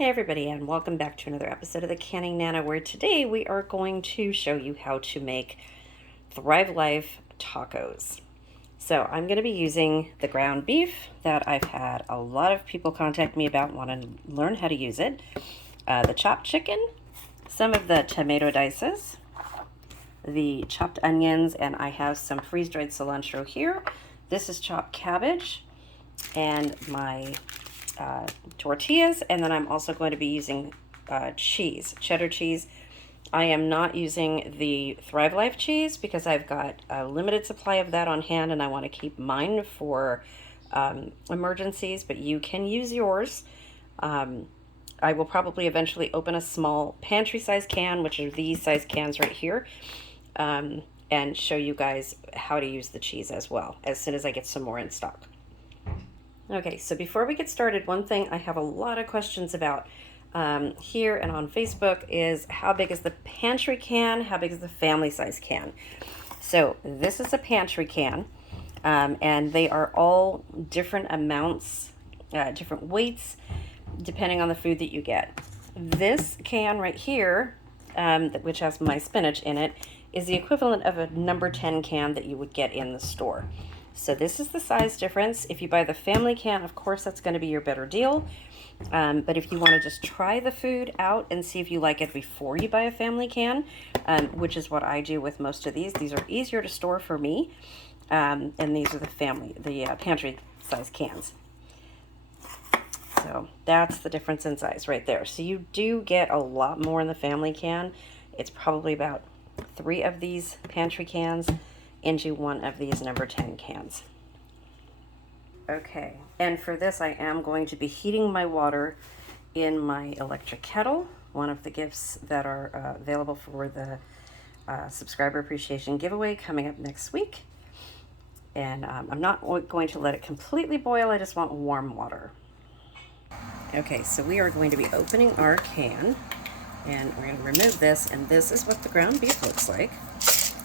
Hey everybody, and welcome back to another episode of the Canning Nana, where today we are going to show you how to make Thrive Life tacos. So I'm going to be using the ground beef that I've had a lot of people contact me about, want to learn how to use it, the chopped chicken, some of the tomato dices, the chopped onions, and I have some freeze-dried cilantro here. This is chopped cabbage and my tortillas, and then I'm also going to be using cheese, cheddar cheese. I am not using the Thrive Life cheese because I've got a limited supply of that on hand and I want to keep mine for emergencies, but you can use yours. I will probably eventually open a small pantry size can, which are these size cans right here, and show you guys how to use the cheese as well as soon as I get some more in stock. Okay, so before we get started, one thing I have a lot of questions about here and on Facebook is how big is the pantry can? How big is the family size can? So this is a pantry can, and they are all different amounts, different weights, depending on the food that you get. This can right here, which has my spinach in it, is the equivalent of a number 10 can that you would get in the store. So this is the size difference. If you buy the family can, of course, that's going to be your better deal. But if you want to just try the food out and see if you like it before you buy a family can, which is what I do with most of these are easier to store for me. And these are the pantry size cans. So that's the difference in size right there. So you do get a lot more in the family can. It's probably about 3 of these pantry cans into 1 of these number 10 cans. Okay, and for this I am going to be heating my water in my electric kettle, one of the gifts that are available for the subscriber appreciation giveaway coming up next week. And I'm not going to let it completely boil, I just want warm water. Okay, so we are going to be opening our can, and we're going to remove this, and this is what the ground beef looks like.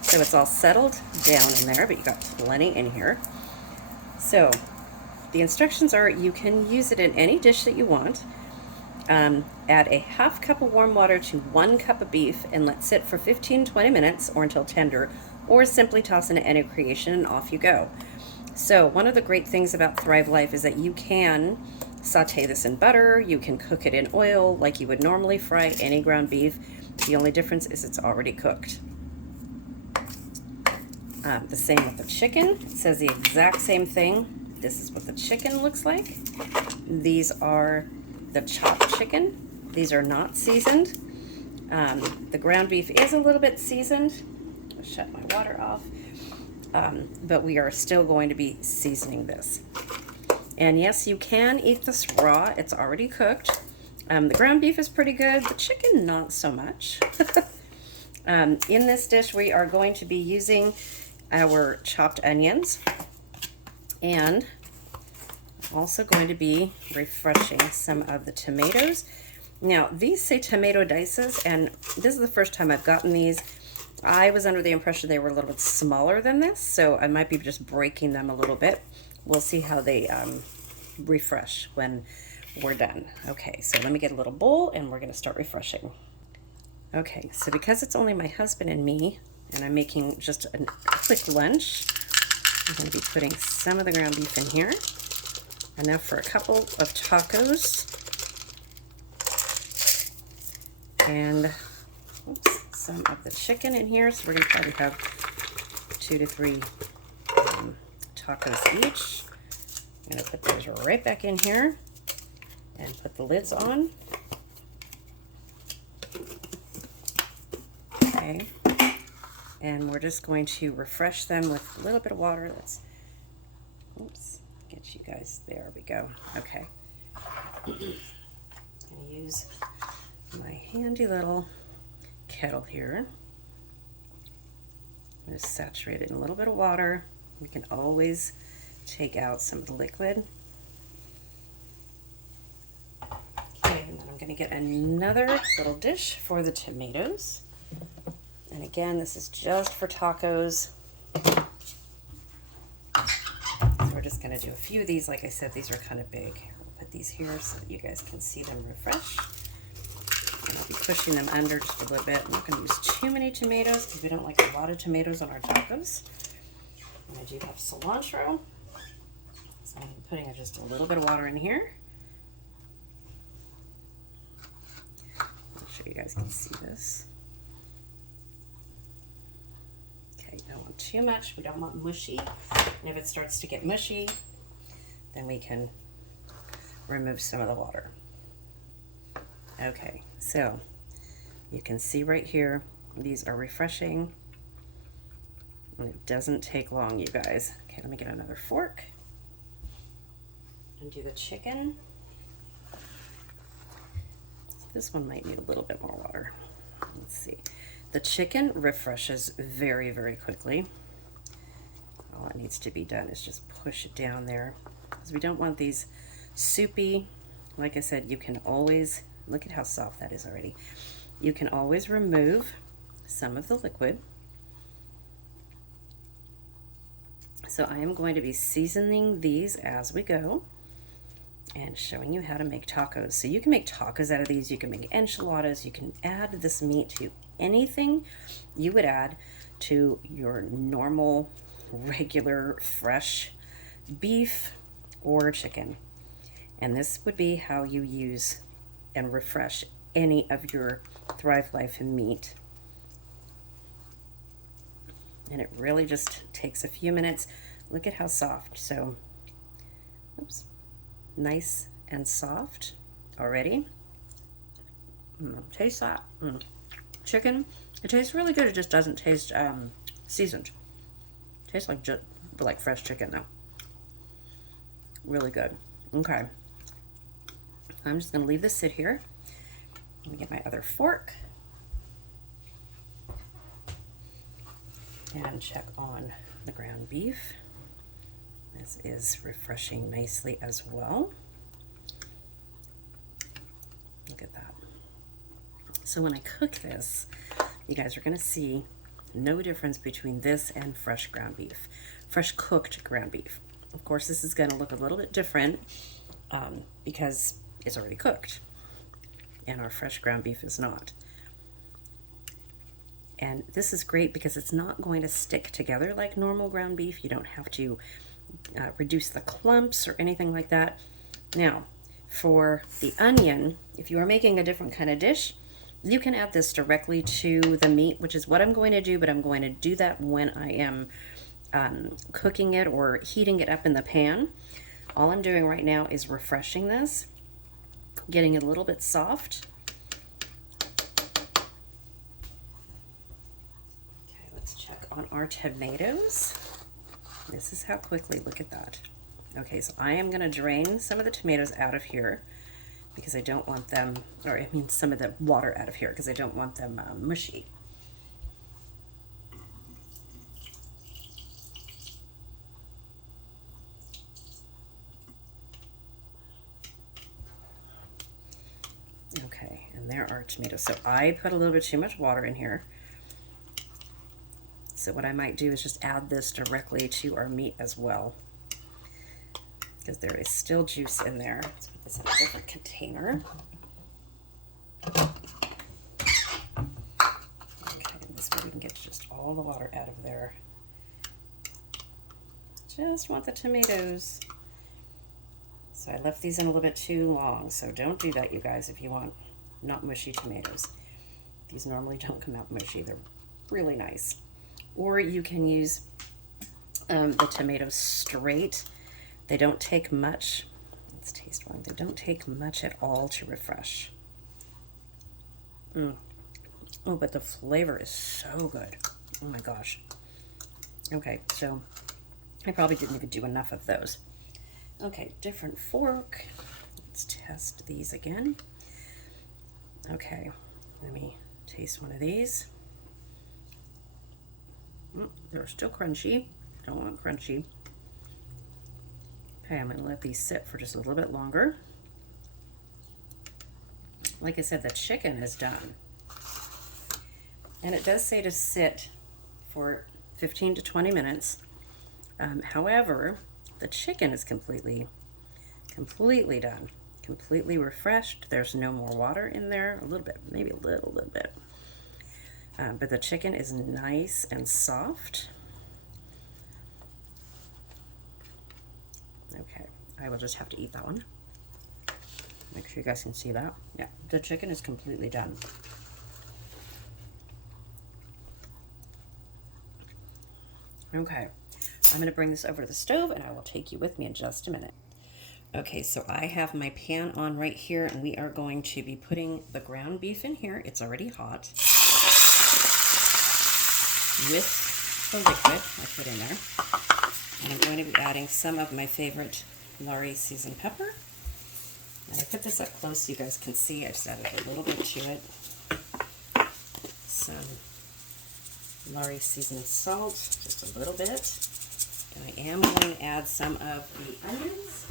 So it's all settled down in there, but you got plenty in here. So the instructions are you can use it in any dish that you want. Add a half cup of warm water to 1 cup of beef and let sit for 15-20 minutes or until tender, or simply toss into any creation and off you go. So one of the great things about Thrive Life is that you can saute this in butter, you can cook it in oil like you would normally fry any ground beef. The only difference is it's already cooked. The same with the chicken. It says the exact same thing. This is what the chicken looks like. These are the chopped chicken. These are not seasoned. The ground beef is a little bit seasoned. I'll shut my water off. But we are still going to be seasoning this. And yes, you can eat this raw. It's already cooked. The ground beef is pretty good. The chicken, not so much. In this dish, we are going to be using our chopped onions, and also going to be refreshing some of the tomatoes. Now these say tomato dices, and this is the first time I've gotten these. I was under the impression they were a little bit smaller than this, so I might be just breaking them a little bit. We'll see how they refresh when we're done. Okay, so let me get a little bowl and we're going to start refreshing. Okay, so because it's only my husband and me, and I'm making just a quick lunch, I'm going to be putting some of the ground beef in here, enough for a couple of tacos, and some of the chicken in here. So we're going to probably have 2 to 3 tacos each. I'm going to put those right back in here and put the lids on. Okay. And we're just going to refresh them with a little bit of water. Let's, oops, get you guys, there we go. Okay. I'm going to use my handy little kettle here. I'm going to saturate it in a little bit of water. We can always take out some of the liquid. Okay, and then I'm going to get another little dish for the tomatoes. And again, this is just for tacos. So we're just going to do a few of these. Like I said, these are kind of big. We'll put these here so that you guys can see them refresh. And I'll be pushing them under just a little bit. I'm not going to use too many tomatoes because we don't like a lot of tomatoes on our tacos. And I do have cilantro. So I'm putting just a little bit of water in here. Make sure you guys can see this. Okay, don't want too much. We don't want mushy. And if it starts to get mushy, then we can remove some of the water. Okay, so you can see right here, these are refreshing. And it doesn't take long, you guys. Okay, let me get another fork and do the chicken. This one might need a little bit more water. Let's see. The chicken refreshes very, very quickly. All it needs to be done is just push it down there, because we don't want these soupy. Like I said, you can always, look at how soft that is already. You can always remove some of the liquid. So I am going to be seasoning these as we go and showing you how to make tacos. So you can make tacos out of these, you can make enchiladas, you can add this meat to anything you would add to your normal, regular, fresh beef or chicken. And this would be how you use and refresh any of your Thrive Life meat. And it really just takes a few minutes. Look at how soft. So, oops, nice and soft already. Taste that. Chicken, it tastes really good. It just doesn't taste seasoned. Tastes like fresh chicken though. Really good. Okay. I'm just gonna leave this sit here. Let me get my other fork and check on the ground beef. This is refreshing nicely as well. Look at that. So when I cook this, you guys are going to see no difference between this and fresh ground beef, fresh cooked ground beef. Of course, this is going to look a little bit different because it's already cooked, and our fresh ground beef is not. And this is great because it's not going to stick together like normal ground beef. You don't have to reduce the clumps or anything like that. Now, for the onion, if you are making a different kind of dish, you can add this directly to the meat, which is what I'm going to do, but I'm going to do that when I am cooking it or heating it up in the pan. All I'm doing right now is refreshing this, getting it a little bit soft. Okay, let's check on our tomatoes. This is how quickly, look at that. Okay, so I am going to drain some of the tomatoes out of here because I don't want them, or I mean some of the water out of here because I don't want them mushy. Okay, and there are tomatoes. So I put a little bit too much water in here. So what I might do is just add this directly to our meat as well, because there is still juice in there. Let's put this in a different container. Okay, this way we can get just all the water out of there. Just want the tomatoes. So I left these in a little bit too long, so don't do that, you guys, if you want not mushy tomatoes. These normally don't come out mushy. They're really nice. Or you can use the tomatoes straight. They don't take much. Let's taste one. They don't take much at all to refresh. Oh, but the flavor is so good. Oh my gosh. Okay, so I probably didn't even do enough of those. Okay, different fork. Let's test these again. Okay, let me taste one of these. They're still crunchy. Don't want crunchy. Okay, I'm going to let these sit for just a little bit longer. Like I said, the chicken is done. And it does say to sit for 15 to 20 minutes. However, the chicken is completely done. completely refreshed. There's no more water in there. A little bit, maybe a little bit. But the chicken is nice and soft. Okay, I will just have to eat that one. Make sure you guys can see that. Yeah, the chicken is completely done. Okay, I'm going to bring this over to the stove and I will take you with me in just a minute. Okay, so I have my pan on right here and we are going to be putting the ground beef in here. It's already hot. With the liquid I put in there. And I'm going to be adding some of my favorite Lari seasoned pepper. And I put this up close so you guys can see. I just added a little bit to it. Some Lari seasoned salt, just a little bit. And I am going to add some of the onions.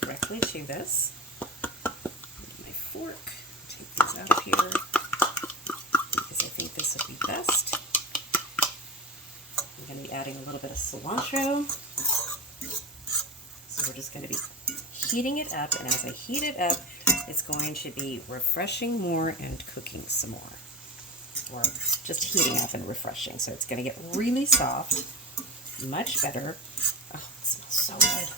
Directly to this. My fork, take these out of here because I think this would be best. I'm going to be adding a little bit of cilantro. So we're just going to be heating it up, and as I heat it up, it's going to be refreshing more and cooking some more. Or just heating up and refreshing. So it's going to get really soft, much better. Oh, it smells so good.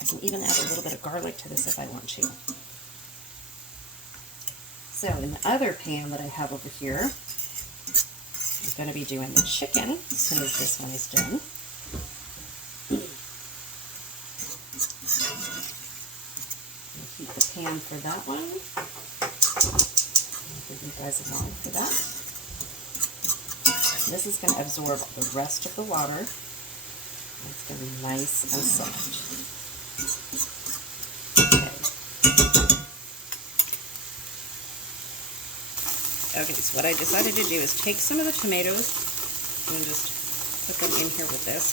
I can even add a little bit of garlic to this if I want to. So in the other pan that I have over here, I'm going to be doing the chicken as soon as this one is done. I'll heat the pan for that one. I'll give you guys along for that. This is going to absorb the rest of the water. It's going to be nice and soft. Okay, so what I decided to do is take some of the tomatoes and just put them in here with this.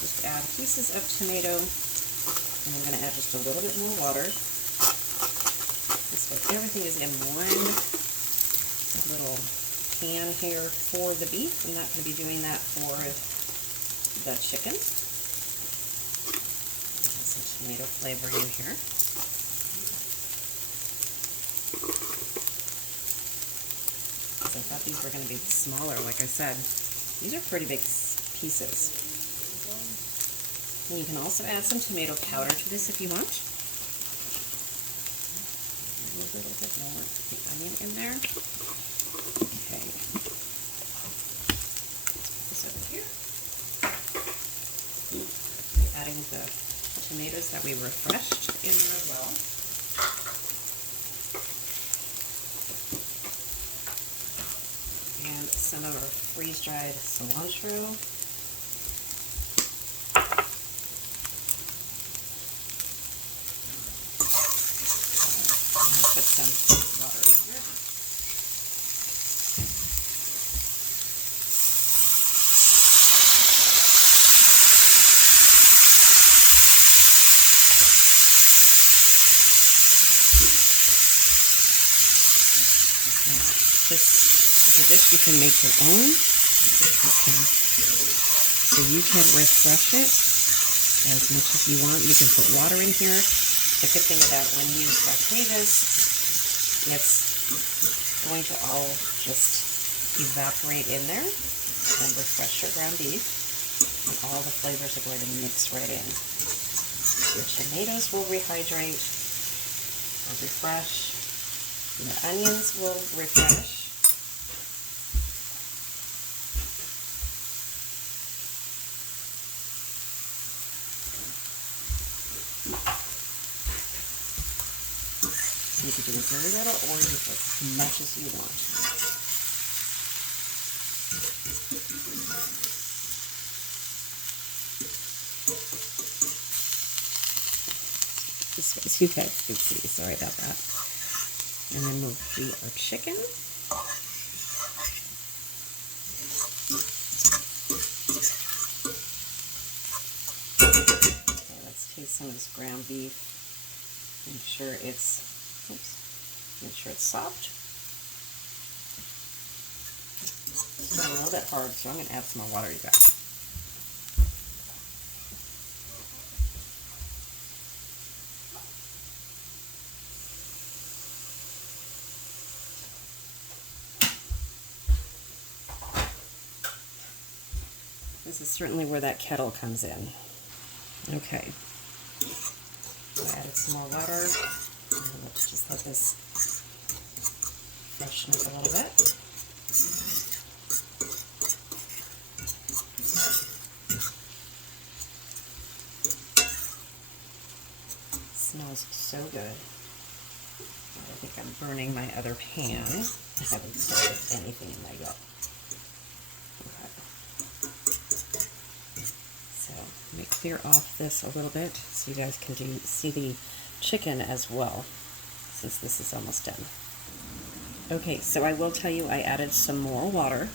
Just add pieces of tomato, and I'm going to add just a little bit more water. This way everything is in one little pan here for the beef. I'm not going to be doing that for the chicken. Some tomato flavoring in here. I thought these were going to be smaller, like I said. These are pretty big pieces. And you can also add some tomato powder to this if you want. A little bit more of the onion in there. Okay. Put this over here. Adding the tomatoes that we refreshed in there as well. And some of our freeze-dried cilantro. Put some water in here. This is a dish you can make your own. So you can refresh it as much as you want. You can put water in here. The good thing about when you saute this, it's going to all just evaporate in there and refresh your ground beef. And all the flavors are going to mix right in. Your tomatoes will rehydrate or refresh. Your onions will refresh. So you can do very little or as much as you want. This way so you guys can see. Sorry about that. And then we'll do our chicken. Okay, let's taste some of this ground beef. Make sure it's, soft. It's a little bit hard, so I'm going to add some more water, you guys. This is certainly where that kettle comes in. Okay. I added some more water. And let's just let this freshen up a little bit. Smells so good. I think I'm burning my other pan. I haven't started anything in there yet. Okay. So let me clear off this a little bit so you guys can see the chicken as well, since this is almost done. Okay, so I will tell you I added some more water,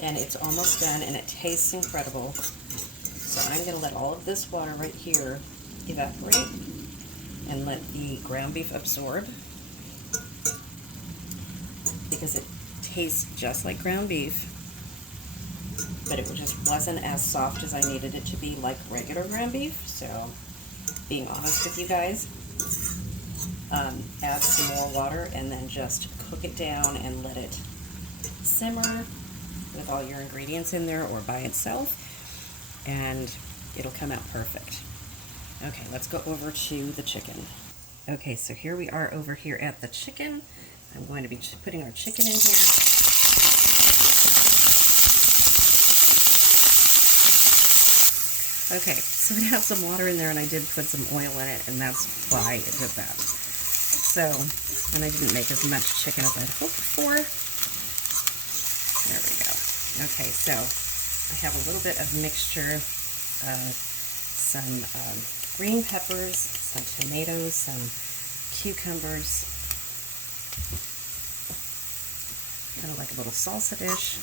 and it's almost done, and it tastes incredible. So I'm going to let all of this water right here evaporate and let the ground beef absorb, because it tastes just like ground beef, but it just wasn't as soft as I needed it to be like regular ground beef. So being honest with you guys, add some more water and then just cook it down and let it simmer with all your ingredients in there or by itself, and it'll come out perfect. Okay, let's go over to the chicken. Okay, so here we are over here at the chicken. I'm going to be putting our chicken in here. Okay, so we have some water in there, and I did put some oil in it, and that's why it did that. So, and I didn't make as much chicken as I'd hoped for. There we go. Okay, so I have a little bit of mixture of some green peppers, some tomatoes, some cucumbers, kind of like a little salsa dish.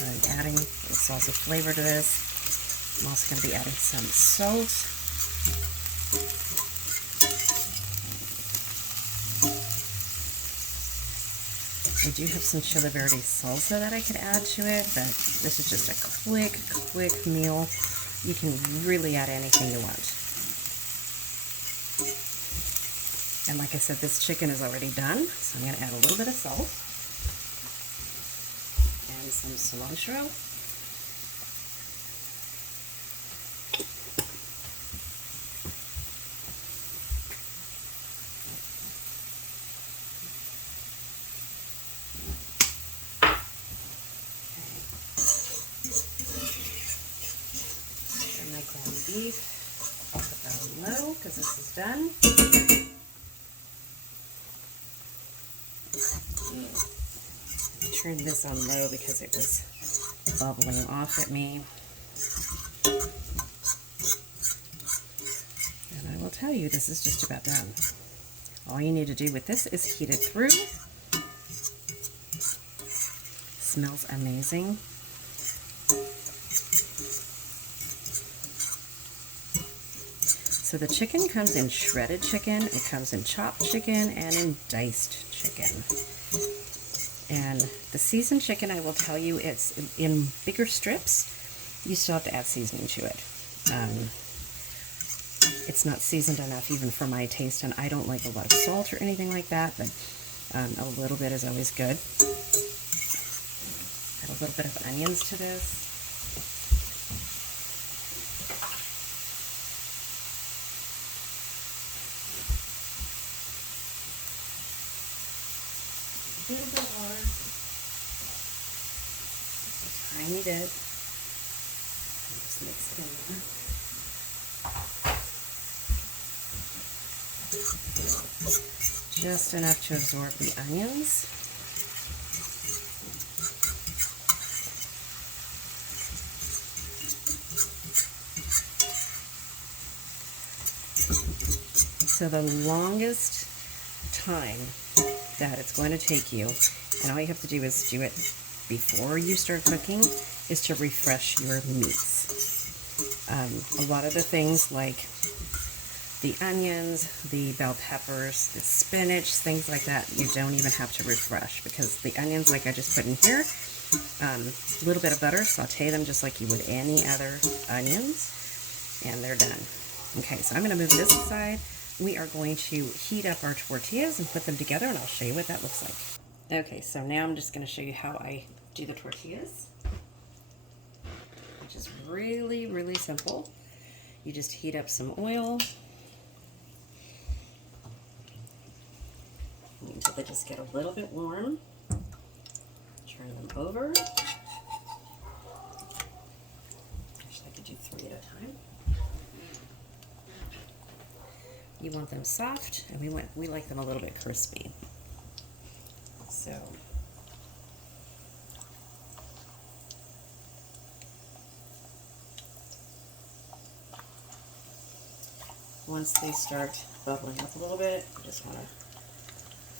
I'm adding a little salsa flavor to this. I'm also going to be adding some salt. I do have some chili verde salsa that I could add to it, but this is just a quick meal. You can really add anything you want. And like I said, this chicken is already done, so I'm going to add a little bit of salt and some cilantro. Beef. I'll put that on low because this is done. Turn this on low because it was bubbling off at me. And I will tell you, this is just about done. All you need to do with this is heat it through. Smells amazing. So the chicken comes in shredded chicken, it comes in chopped chicken, and in diced chicken. And the seasoned chicken, I will tell you, it's in bigger strips. You still have to add seasoning to it. It's not seasoned enough even for my taste, and I don't like a lot of salt or anything like that, but a little bit is always good. Add a little bit of onions to this. A little bit more, just a tiny bit, and just mix it in there. Just enough to absorb the onions. So the longest time that it's going to take you, and all you have to do is do it before you start cooking, is to refresh your meats. A lot of the things like the onions, the bell peppers, the spinach, things like that, you don't even have to refresh, because the onions, like I just put in here, a little bit of butter, saute them just like you would any other onions, and they're done. Okay, so I'm going to move this aside. We are going to heat up our tortillas and put them together, and I'll show you what that looks like. Okay, so now I'm just going to show you how I do the tortillas, which is really, really simple. You just heat up some oil until they just get a little bit warm. Turn them over. Actually, I could do 3 at a time. You want them soft, and we like them a little bit crispy. So once they start bubbling up a little bit, you just want to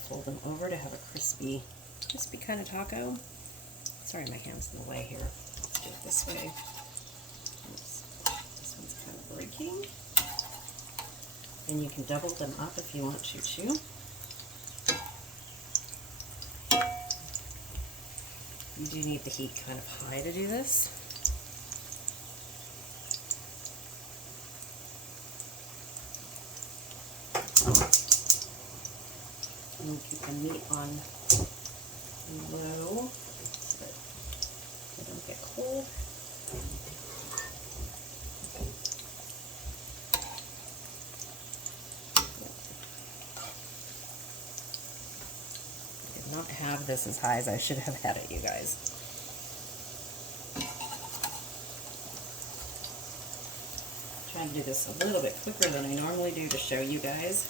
fold them over to have a crispy kind of taco. Sorry, my hand's in the way here. Let's do it this way. Oops. This one's kind of breaking. And you can double them up if you want to too. You do need the heat kind of high to do this. And keep the meat on low so that they don't get cold. I did not have this as high as I should have had it, you guys. I'm trying to do this a little bit quicker than I normally do to show you guys.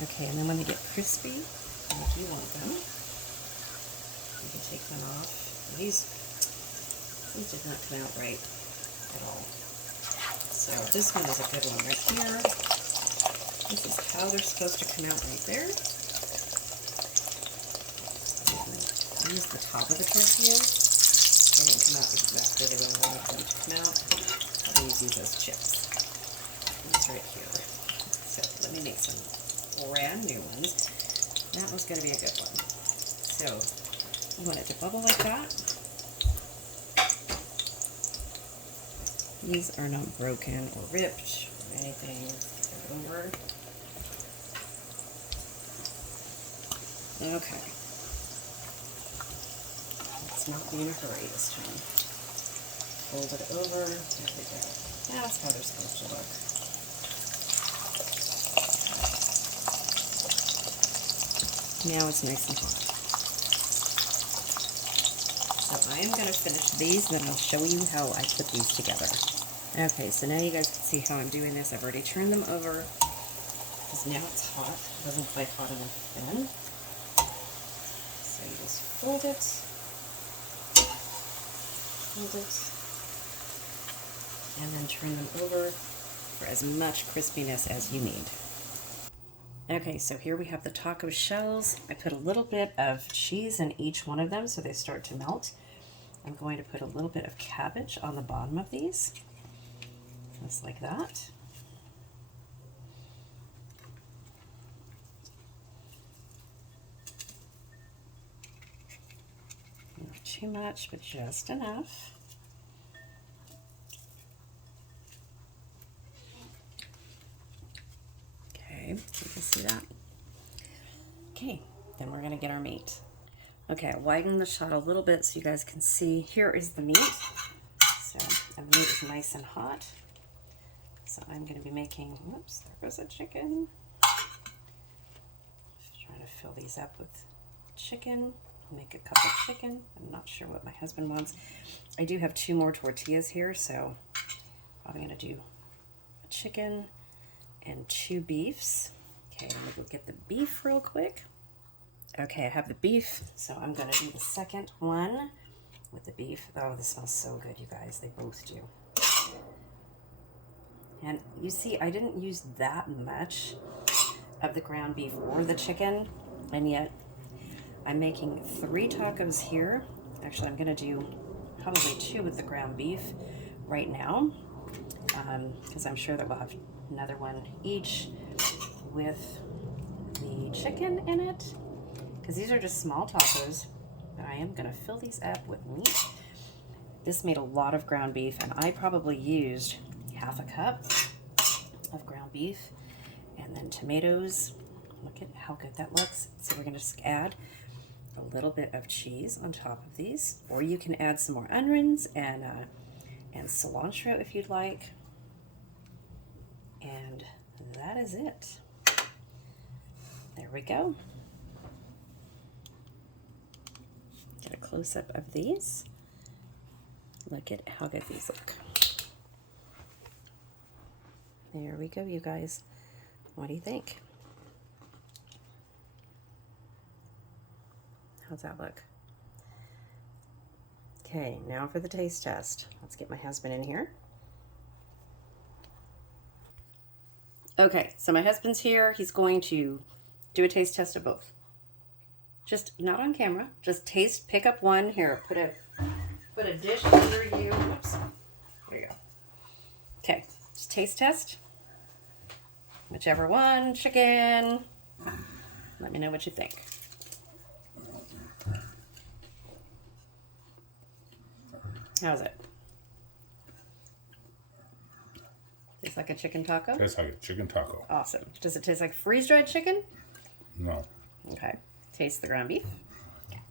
Okay, and then when they get crispy, like you want them, you can take them off. These did not come out right at all. So this one is a good one right here. This is how they're supposed to come out right there. Use the top of the tortillas. They didn't come out exactly the way I wanted them to come out. I'll use these as chips. These right here. So let me make some brand new ones. That was going to be a good one. So you want it to bubble like that. These are not broken or ripped or anything. They're over. Okay. Let's not be in a hurry this time. Fold it over. There we go. That's how they're supposed to look. Now it's nice and hot. So I am going to finish these, and then I'll show you how I put these together. Okay, so now you guys can see how I'm doing this. I've already turned them over, because now it's hot. It wasn't quite hot enough then. So you just fold it, and then turn them over for as much crispiness as you need. Okay, so here we have the taco shells. I put a little bit of cheese in each one of them so they start to melt. I'm going to put a little bit of cabbage on the bottom of these, just like that. Not too much, but just enough. Okay, you can see that. Okay, then we're going to get our meat. Okay, I widened the shot a little bit so you guys can see. Here is the meat. So the meat is nice and hot. So I'm going to be making, whoops, there goes a chicken. Just trying to fill these up with chicken. I'll make a cup of chicken. I'm not sure what my husband wants. I do have 2 more tortillas here, so I'm going to do a chicken and 2 beefs. Okay, I'm going to go get the beef real quick. Okay, I have the beef, so I'm going to do the second one with the beef. Oh, this smells so good, you guys. They both do. And you see, I didn't use that much of the ground beef or the chicken, and yet I'm making 3 tacos here. Actually, I'm going to do probably 2 with the ground beef right now, because I'm sure that we'll have another one each with the chicken in it, because these are just small tacos, but I am going to fill these up with meat. This made a lot of ground beef, and I probably used half a cup of ground beef, and then tomatoes. Look at how good that looks. So we're going to just add a little bit of cheese on top of these, or you can add some more onions and cilantro if you'd like. And that is it. There we go. Get a close-up of these. Look at how good these look. There we go, you guys. What do you think? How's that look? Okay, now for the taste test. Let's get my husband in here. Okay, so my husband's here. He's going to do a taste test of both. Just not on camera. Just taste, pick up one. Here, put a dish under you. Oops. There you go. Okay, just taste test. Whichever one, chicken. Let me know what you think. How's it? Tastes like a chicken taco? Tastes like a chicken taco. Awesome. Does it taste like freeze-dried chicken? No. Okay. Taste the ground beef.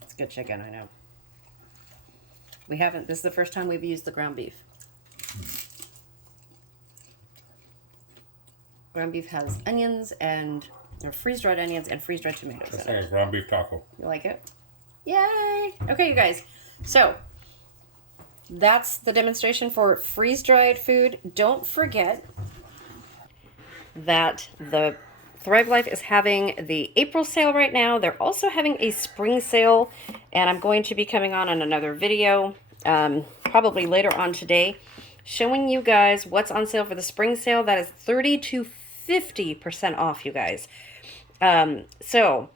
It's good chicken, I know. We haven't, this is the first time we've used the ground beef. Ground beef has onions or freeze-dried onions and freeze-dried tomatoes. Tastes like a ground beef taco. You like it? Yay! Okay, you guys. So, that's the demonstration for freeze-dried food. Don't forget that the Thrive Life is having the April sale right now. They're also having a spring sale, and I'm going to be coming on another video, probably later on today, showing you guys what's on sale for the spring sale. That is 30 to 50% off, you guys. So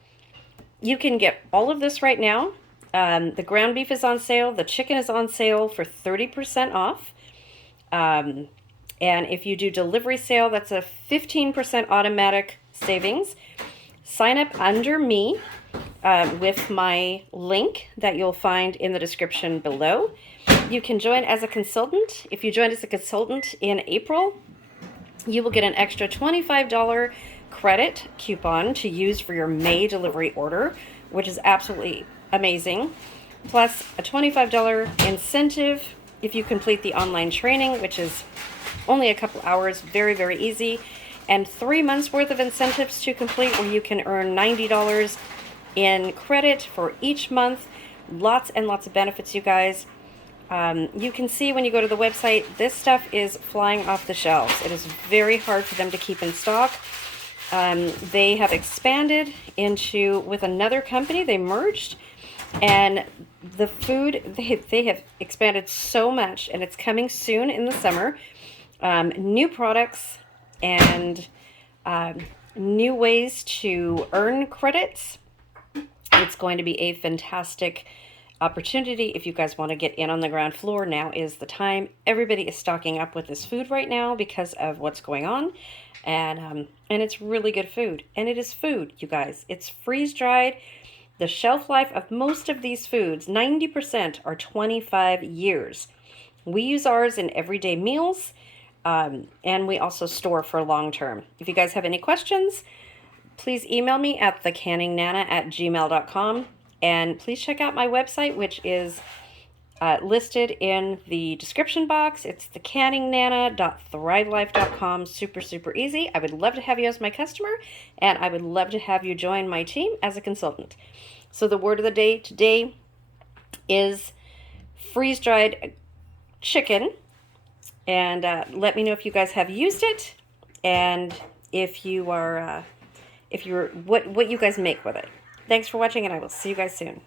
you can get all of this right now. The ground beef is on sale. The chicken is on sale for 30% off. And if you do delivery sale, that's a 15% automatic savings. Sign up under me with my link that you'll find in the description below. You can join as a consultant. If you join as a consultant in April, you will get an extra $25 credit coupon to use for your May delivery order, which is absolutely amazing. Plus a $25 incentive if you complete the online training, which is only a couple hours, very, very easy. And 3 months worth of incentives to complete, where you can earn $90 in credit for each month. Lots and lots of benefits, you guys. You can see when you go to the website, this stuff is flying off the shelves. It is very hard for them to keep in stock. They have expanded with another company. They merged, and the food, they have expanded so much, and it's coming soon in the summer. New products and new ways to earn credits. It's going to be a fantastic opportunity. If you guys want to get in on the ground floor, now is the time. Everybody is stocking up with this food right now because of what's going on, and it's really good food. And it is food, you guys. It's freeze-dried. The shelf life of most of these foods, 90%, are 25 years. We use ours in everyday meals, and we also store for long term. If you guys have any questions, please email me at thecanningnana@gmail.com. And please check out my website, which is listed in the description box. It's thecanningnana.thrivelife.com. Super, super easy. I would love to have you as my customer, and I would love to have you join my team as a consultant. So the word of the day today is freeze-dried chicken. And let me know if you guys have used it, and if you are, what you guys make with it. Thanks for watching, and I will see you guys soon.